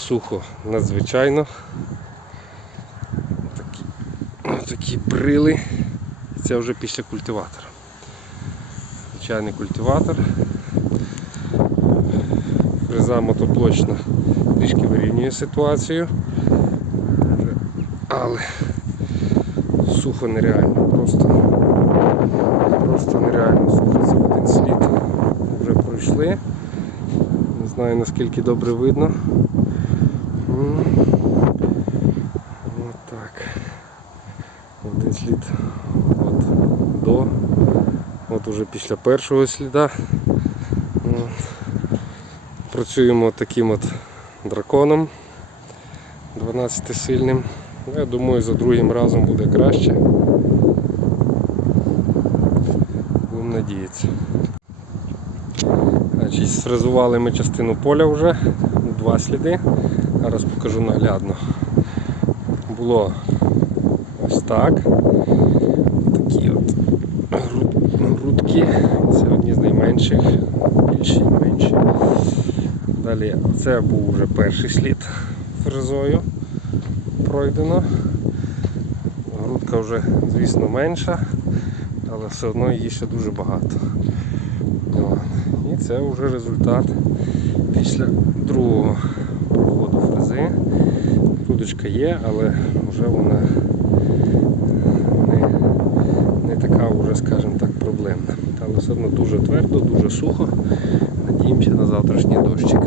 Сухо надзвичайно. Такі, такі брили. Це вже після культиватора. Звичайний культиватор. Фреза мотоблочна трішки вирівнює ситуацію. Але сухо нереально, просто, просто нереально сухо. Це один слід вже пройшли. Не знаю наскільки добре видно. М. От так. Один слід от до. От уже після першого сліда. От. Працюємо таким от драконом 12 сильним. Я думаю, за другим разом буде краще. Будемо надіятися. Сфрезували ми частину поля вже, два сліди. Зараз покажу наглядно. Було ось так. Такі от грудки. Це одні з найменших, більші і менші. Далі це був вже перший слід фрезою пройдено. Грудка вже, звісно, менша, але все одно її ще дуже багато. І це вже результат після другого проходу фрези. Грудочка є, але вже вона не, не така вже, скажімо так, проблемна. Але все одно дуже твердо, дуже сухо. Надіємося на завтрашній дощик.